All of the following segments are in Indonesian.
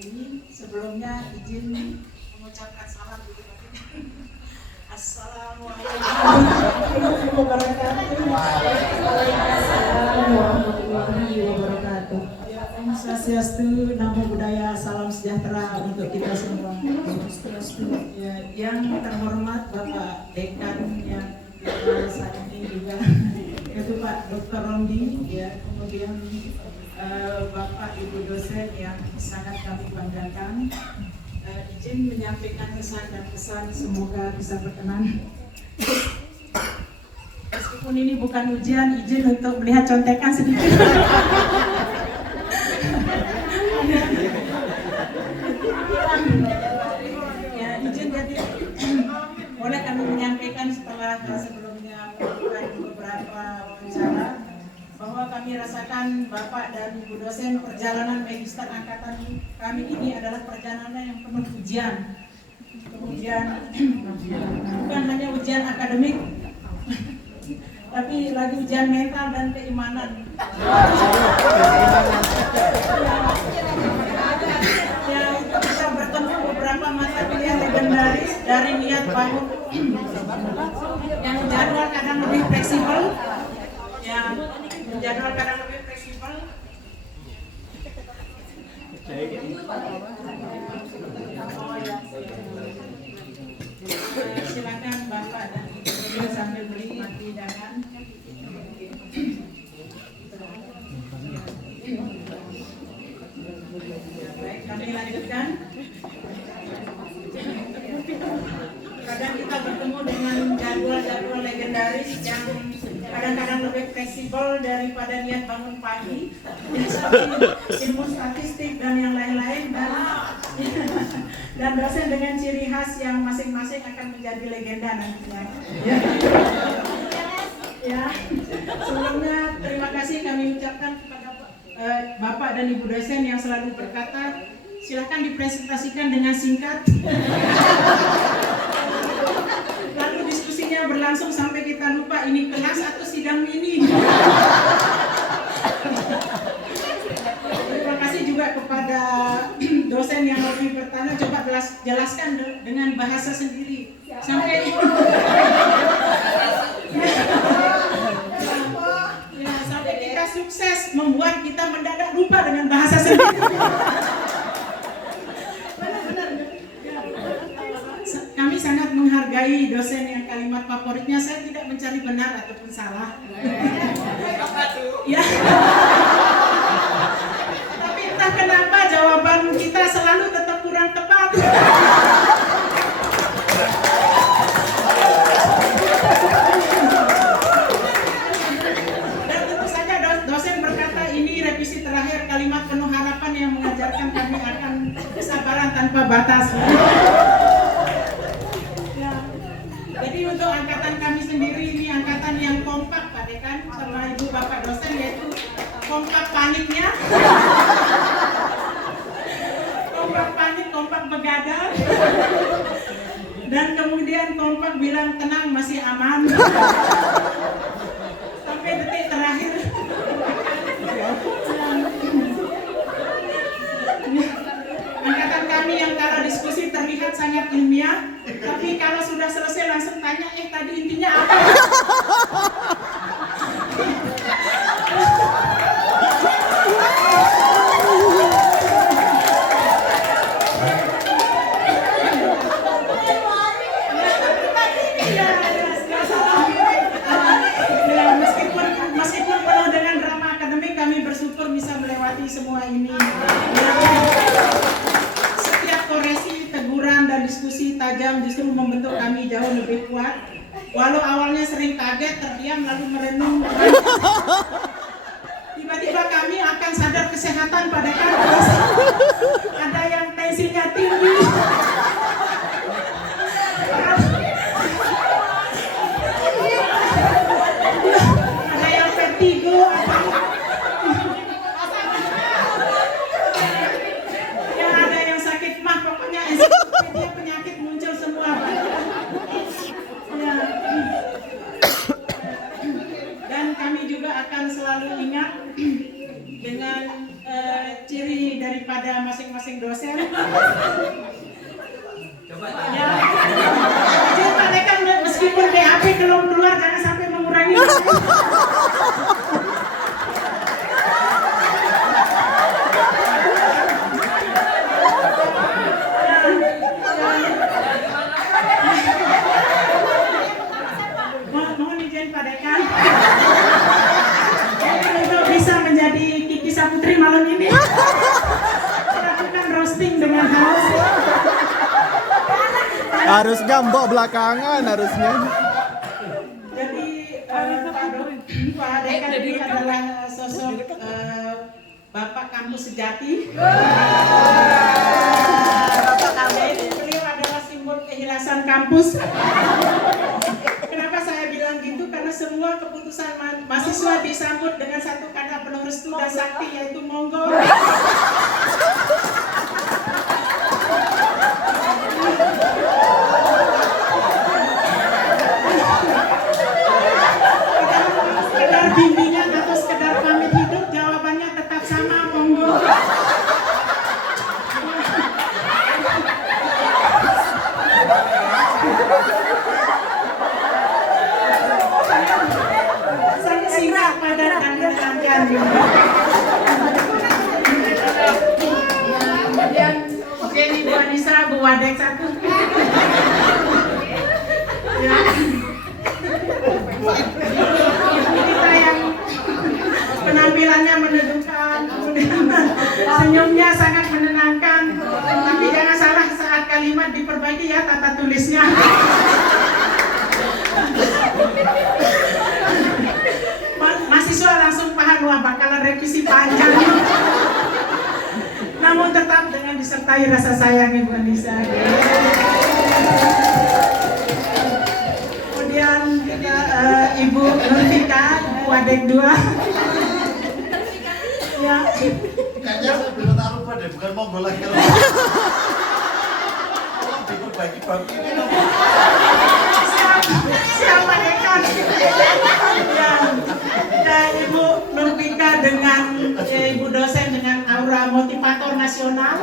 ini. Sebelumnya izin mengucapkan salam dulu. Assalamualaikum warahmatullahi wabarakatuh. Waalaikumsalam warahmatullahi wabarakatuh. Ya, Om Swastiastu, Namo Buddhaya, salam sejahtera untuk kita semua. Ya, yang terhormat Bapak Dekan yang saat ini juga yaitu Pak Dr. Rondi, ya, kemudian Bapak Ibu dosen yang sangat kami banggakan. Izin menyampaikan kesan dan pesan, semoga bisa berkenan. Meskipun ini bukan ujian, izin untuk melihat contekan sedikit. Ya, izin jadi boleh kami menyampaikan setelah sebelumnya melakukan beberapa wawancara bahwa kami rasakan Bapak dan Ibu dosen perjalanan magister angkatan kami ini adalah perjalanan yang penuh ujian. Kemudian bukan hanya ujian akademik, tapi lagi ujian mental dan keimanan. Ya, kita bertemu beberapa mata kuliah legendaris dari niat bangun yang jadwal kadang lebih fleksibel. Ya, jadwal kadang lebih fleksibel. Silakan Bapak dan Ibu sambil beli hidangan. Baik, kami lanjutkan. Kadang kita bertemu dengan jadwal-jadwal legendaris yang kadang-kadang lebih fleksibel daripada niat bangun pagi, ilmu statistik dan yang lain-lain, dan dosen dengan ciri khas yang masing-masing akan menjadi legenda nantinya. Ya, sebelumnya terima kasih kami ucapkan kepada Bapak dan Ibu dosen yang selalu berkata, silakan dipresentasikan dengan singkat. Lalu diskusinya berlangsung sampai kita lupa ini kelas atau sidang ini. Terima kasih juga kepada dosen yang lebih bertanya, coba jelaskan dengan bahasa sendiri. Sampai sampai kita sukses membuat kita mendadak lupa dengan bahasa sendiri. Kami sangat menghargai dosen yang kalimat favoritnya saya tidak mencari benar ataupun salah. Ya. Tapi entah kenapa jawaban kita selalu tetap kurang tepat. Dan tentu saja dosen berkata ini revisi terakhir, kalimat penuh harapan yang mengajarkan kami akan kesabaran tanpa batas. Jadi untuk angkatan kami sendiri ini angkatan yang kompak Pak Dekan sama Ibu Bapak dosen, yaitu kompak paniknya, kompak panik, kompak begadang, dan kemudian kompak bilang tenang masih aman sampai detik terakhir. Angkatan kami yang kalau diskusi terlihat sangat ilmiah, tapi kalau sudah selesai langsung tanya, tadi intinya apa? Meskipun penuh dengan drama akademik, kami bersyukur bisa melewati semua ini. Koreksi, teguran, dan diskusi tajam justru membentuk kami jauh lebih kuat. Walau awalnya sering kaget, terdiam, lalu merenung. Tiba-tiba kami akan sadar kesehatan pada kampus. Ada yang tensinya tinggi. Ada yang vertigo. Penyakit muncul semua. Ya. Dan kami juga akan selalu ingat dengan ciri daripada masing-masing dosen. Ya. Jadi Pak Dekan meskipun BAP belum keluar jangan sampai mengurangi. Mohon izin Pak Dekan. Untuk bisa menjadi Kiki Saputri malam ini, lakukan roasting dengan halus. Harus gambok belakangan harusnya. Jadi Pak Dekan ini adalah sosok Bapak kampus sejati. Beliau adalah simbol kehilasan kampus. Kenapa saya bilang gitu? Karena semua keputusan mahasiswa disambut dengan satu kata penuh restu dan sakti, yaitu monggo. Sekedar bimbingan atau sekedar pamit hidup, jawabannya tetap sama, monggo. Saya singkat, padat, dan menyenangkan. Kemudian Jenny, Bu Anissa, Bu Wadek satu. Ya. Kita yang penampilannya menentukan, kemudian senyumnya sangat menenangkan. Tapi jangan salah saat kalimat diperbaiki ya tata tulisnya. Mahasiswa langsung paham, wah bakalan revisi panjang. Namun tetap dengan disertai rasa sayang Ibu Anissa. Kemudian kita Ibu Nurfika, Ibu Wadek 2. Ya. Kayaknya saya belum taruh pada bukan monggo lagi. Tolong diperbaiki bang ini. Siapa Dekan? Ya, Ibu Nurfika dengan Ibu dosen dengan aura motivator nasional,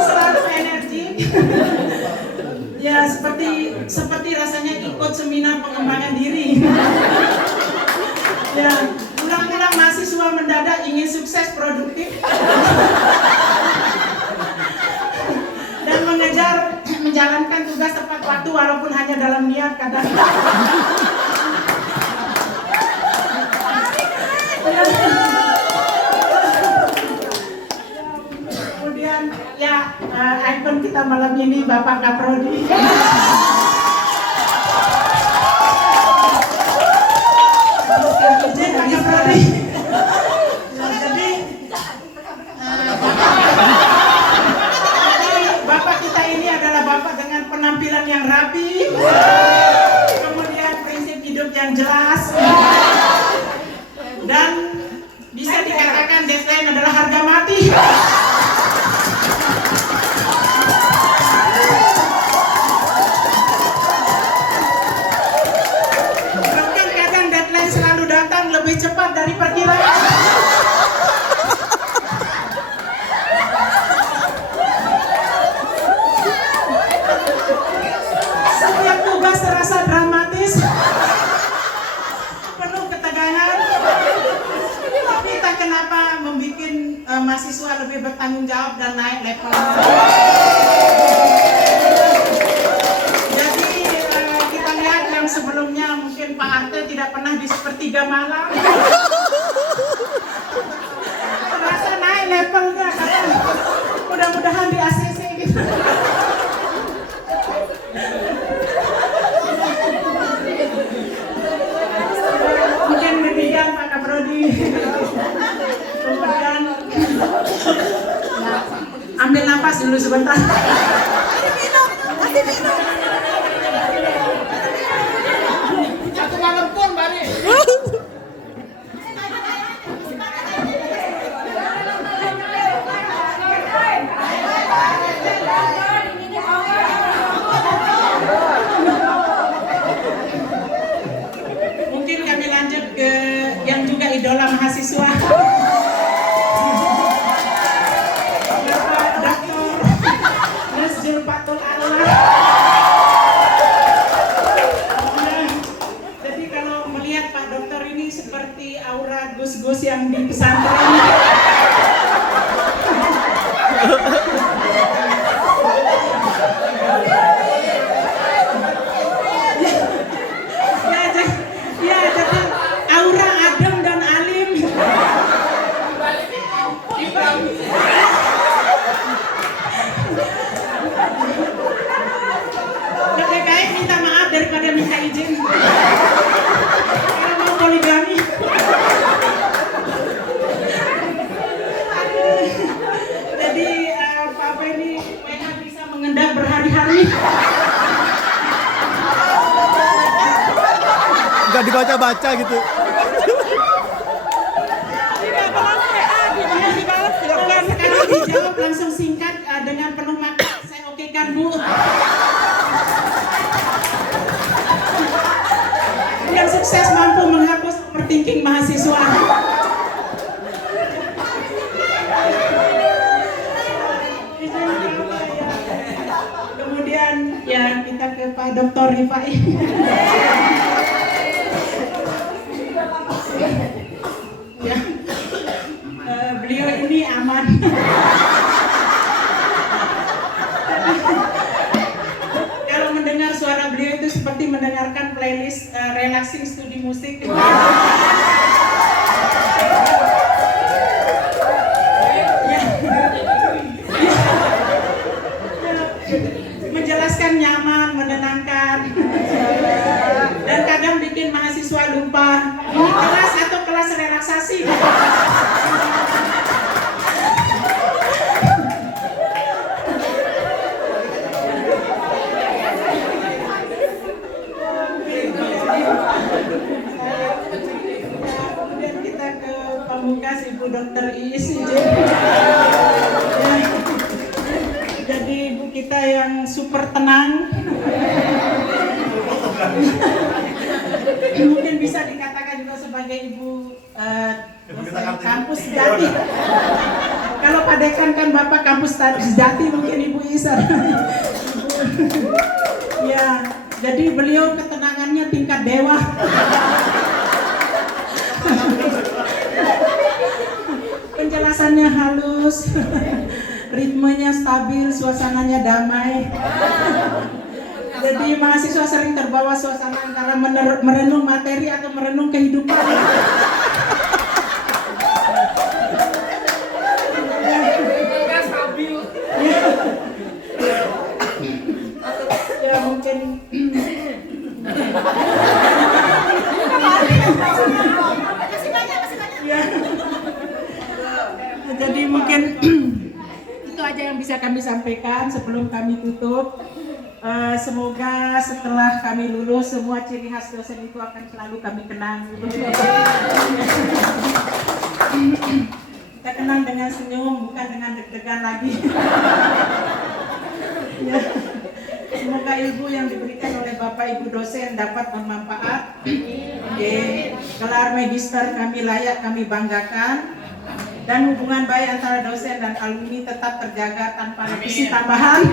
selalu energi. Ya seperti rasanya ikut seminar pengembangan diri. Ya, ulang-ulang mahasiswa mendadak ingin sukses produktif dan menjalankan tugas tepat waktu walaupun hanya dalam niat kadang. Kemudian ya ikon kita malam ini Bapak Kaprodi. Jadi Bapak kita ini adalah Bapak dengan penampilan yang rapi, kemudian prinsip hidup yang jelas, dan bisa dikatakan deadline adalah harga mati. Bahkan kadang deadline selalu datang lebih cepat dari perkiraan. Setiap tugas terasa dramatis, penuh ketegangan. Tapi tak kenapa membuat mahasiswa lebih bertanggung jawab dan naik level. Jadi kita lihat yang sebelumnya mungkin Pak Arte tidak pernah di sepertiga malam. Terasa naik levelnya, mudah-mudahan di ACC gitu. Mungkin demikian Pak Kaprodi. Kemudian ambil nafas dulu sebentar. Satu malam pun Bari. Mungkin kami lanjut ke yang juga idola mahasiswa. Bapak Ya, jadi aura adem dan alim. Lebih baik minta maaf daripada minta izin. Kalau mau poligami. Jadi Papa ini WA bisa mengendap berhari-hari. Nggak dibaca-baca gitu. Sekarang dijawab langsung singkat dengan penuh makna. Saya okekan Bu. Yang sukses mampu menghapus overthinking mahasiswa. Kemudian ya kita ke Pak Dr. Rifai. Ya, beliau ini aman. Kalau mendengar suara beliau itu seperti mendengarkan playlist relaxing studi musik. Menjelaskan nyaman, menenangkan, dan kadang bikin mahasiswa lupa ini kelas atau kelas relaksasi. Kemudian kita ke pamungkas Ibu Dr. Iis. Jadi ibu kita yang super tenang. Mungkin bisa dikatakan juga sebagai ibu dosen kampus sejati. Kalau Pak Dekan kan Bapak kampus sejati, mungkin Ibu Isa. Ya, jadi beliau ketenangannya tingkat dewa. Penjelasannya halus. Ritmenya stabil, suasananya damai. Jadi mahasiswa sering terbawa suasana antara merenung materi atau merenung kehidupan. Ya mungkin. Ya. Jadi mungkin itu aja yang bisa kami sampaikan sebelum kami tutup. Semoga setelah kami lulus semua ciri khas dosen itu akan selalu kami kenang. Kita kenang dengan senyum, bukan dengan deg-degan lagi. Ya. Semoga ilmu yang diberikan oleh Bapak Ibu dosen dapat bermanfaat. Gelar magister kami layak kami banggakan. Dan hubungan baik antara dosen dan alumni tetap terjaga tanpa revisi tambahan.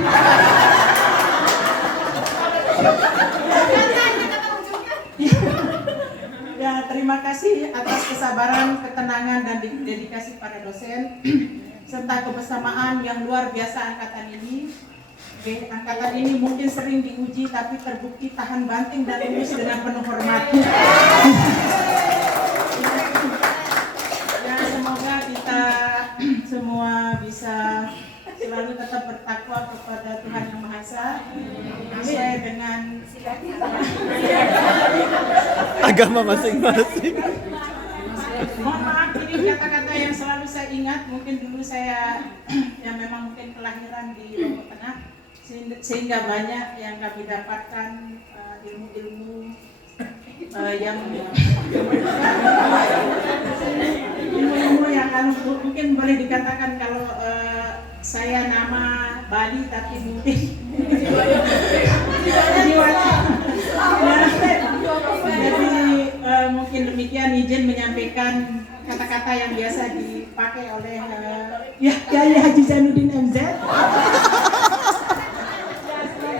Ya, terima kasih atas kesabaran, ketenangan, dan dedikasi para dosen serta kebersamaan yang luar biasa angkatan ini. Angkatan ini mungkin sering diuji tapi terbukti tahan banting dan lulus dengan penuh hormat. Ya, semoga kita semua bisa selalu tetap bertakwa kepada Tuhan Yang Maha Esa sesuai dengan Agama masing-masing. Mohon maaf, ini kata-kata yang selalu saya ingat. Mungkin dulu saya yang memang mungkin kelahiran di Lombok Tengah, sehingga banyak yang kami dapatkan ilmu-ilmu yang ilmu-ilmu yang mungkin boleh dikatakan kalau saya nama Bali tapi mungkin jadi mungkin demikian izin menyampaikan kata-kata yang biasa dipakai oleh Yai Haji Zainuddin MZ.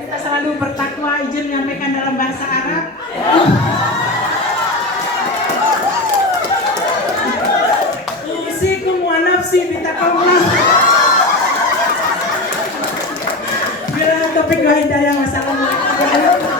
Kita selalu bertakwa, izin menyampaikan dalam bahasa Arab. Usikum wa nafsi bitaqwallah. topik lain dari yang masalah.